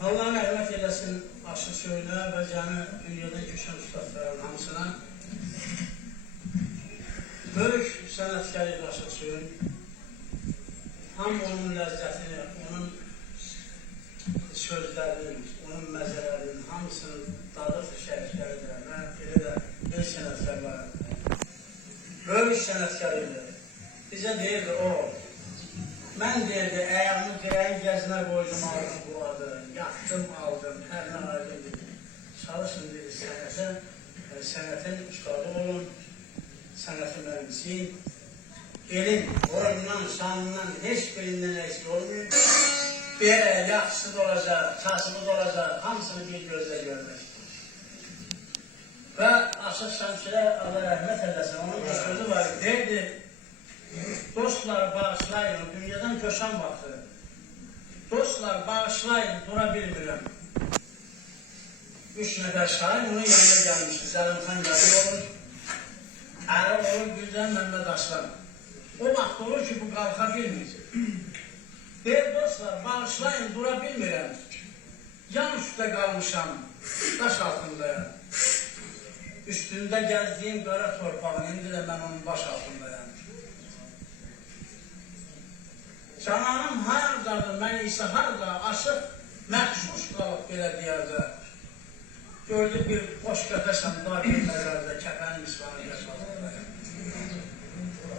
Allah rəhmət eləsin Aşıq Söylə və cəmi dünyadan köşən ustadların hamısına. Böyük sənətkar idi Aşıq Söylə. Ham onun ləzzətini, onun sözlərinin, onun məzələrinin hamısının dadır şərikləridir və elə də böyük sənətkarlardır. Böyük sənətkar idi. Bizə deyirdi o, mən deyirdi, əyamı dirəyin gəzinə qoydum, aldım bu adı, yaxdım, aldım, hər nə aydın dedi. Çalışın dedi, sənətin ustadı olun, sənətin mühəndisiyim. Elin, oyundan, şanından, heç birindən eksik olmayın. Belə, yaxşısı da olacaq, kasıbı da olacaq, hamısını bir gözlə görmək. Və Aşıq Şəmşirə, Allah rəhmət eləsin, onun bir sözü var, deyirdi, dostlar bağışlayın, dünyadan köşən vaxtı. Dostlar bağışlayın, dura bilmirəm. 3 nəfər şair onun yanına gəlmişdir. Zəlimxan Qədir olur, Əli olur, Gülcan Məmməd Aslan. O vaxt olur ki, bu qalxa bilmir. Deyir, dostlar bağışlayın, dura bilmirəm. Yan üstə qalmışam, daş altındayam. Üstündə gəzdiyim qara torpağın, indi də mən onun baş altındayam. Cananım hardadır, mən isə harda, aşıq məxsus qalıb belə deyərdə. Gördü bir boş qəfəsən, dar bir məzərdə, kəpənin isvanı yaşadırlar.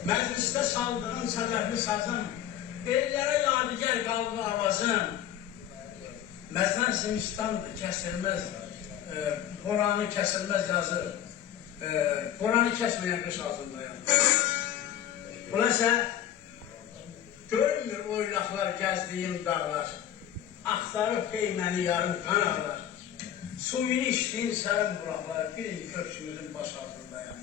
Məclisdə saldığım sədəfli sazım, ellərə yadigar qaldı avazım. Məzən Simistandır, kəsilməz, Qoranı kəsilməz yazır. Qoranı kəsməyən qış altındayım. Buna isə görünmür oylaqlar, gəzdiyim dağlar, axtarıb peyməni yarım qan ağlar. Suyunu içdiyim sərin buraqlar, birinci köksümüzün baş altındayam.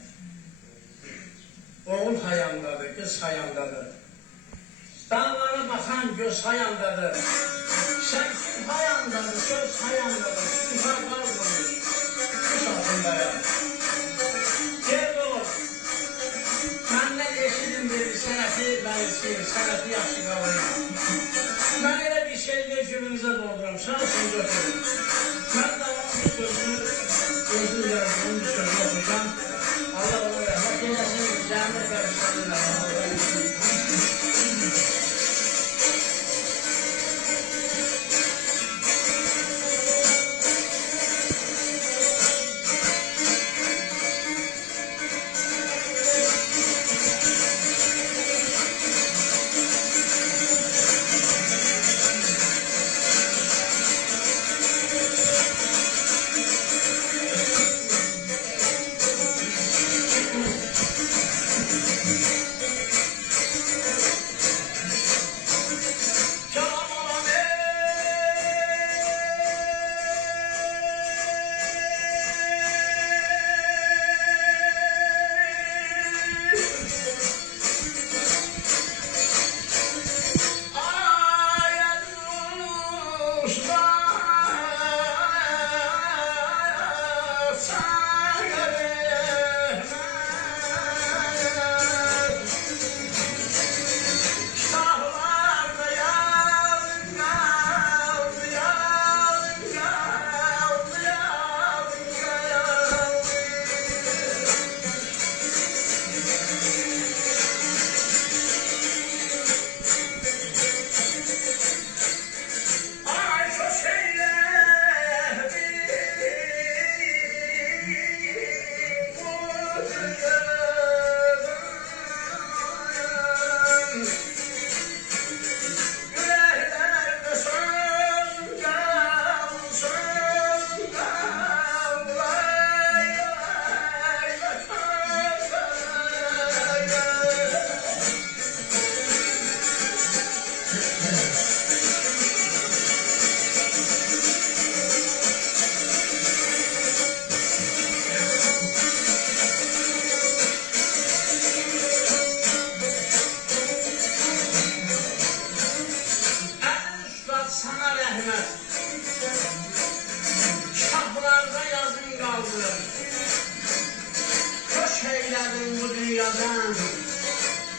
Oğul hayandadır, qız hayandadır. Dağlara baxan göz hayandadır. Şəmsin hayandadır, göz hayandadır. Yuxar qalmamış, qış altındayam. Gel olur. Məndən eşidin dedi, sənəti mən istəyir, sənəti yaxşı qalayım. Mən elə bir şeylə cümlümüzə dolduram, şansını götürüm. Mən də onun sözünü, gözünü yazdım, bir sözü oxuyacağım. Allah onu rəhmət eləsin, cəmi qarışdırırlar.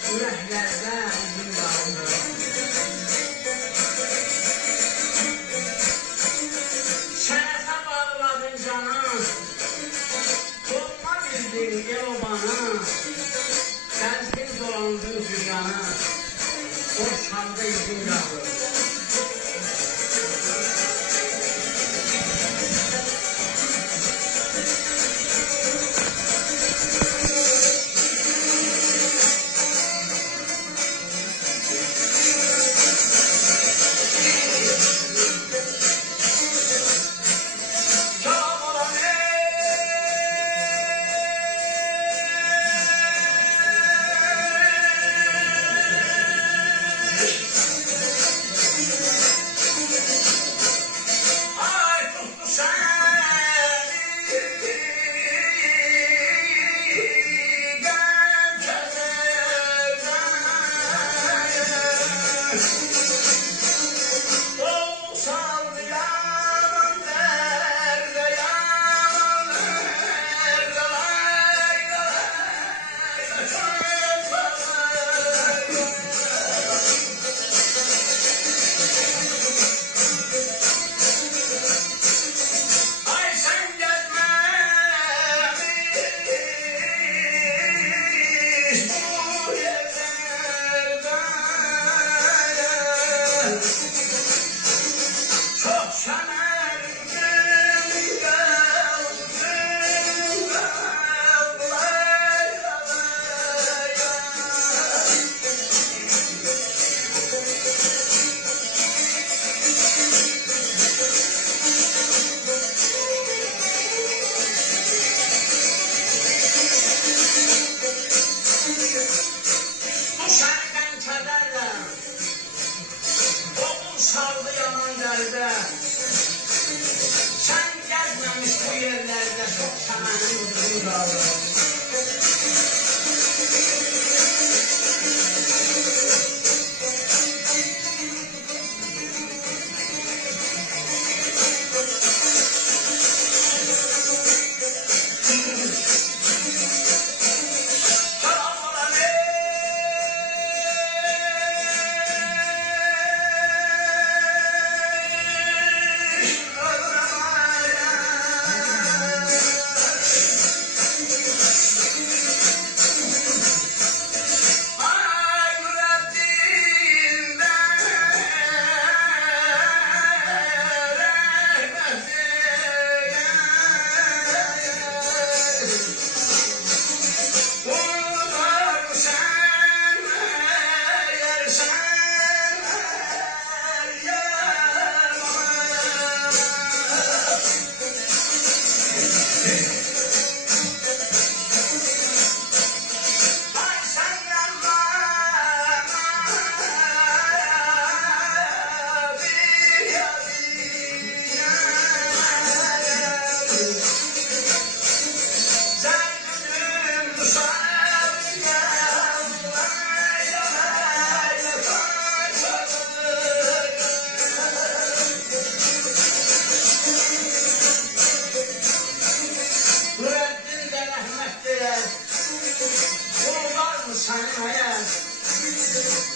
Ürəklərdən izin qaldı.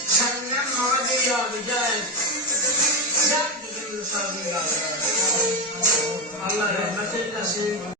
Senden bana bir yadigar. Gel bizim misafir yadigar. Allah rahmet eylesin.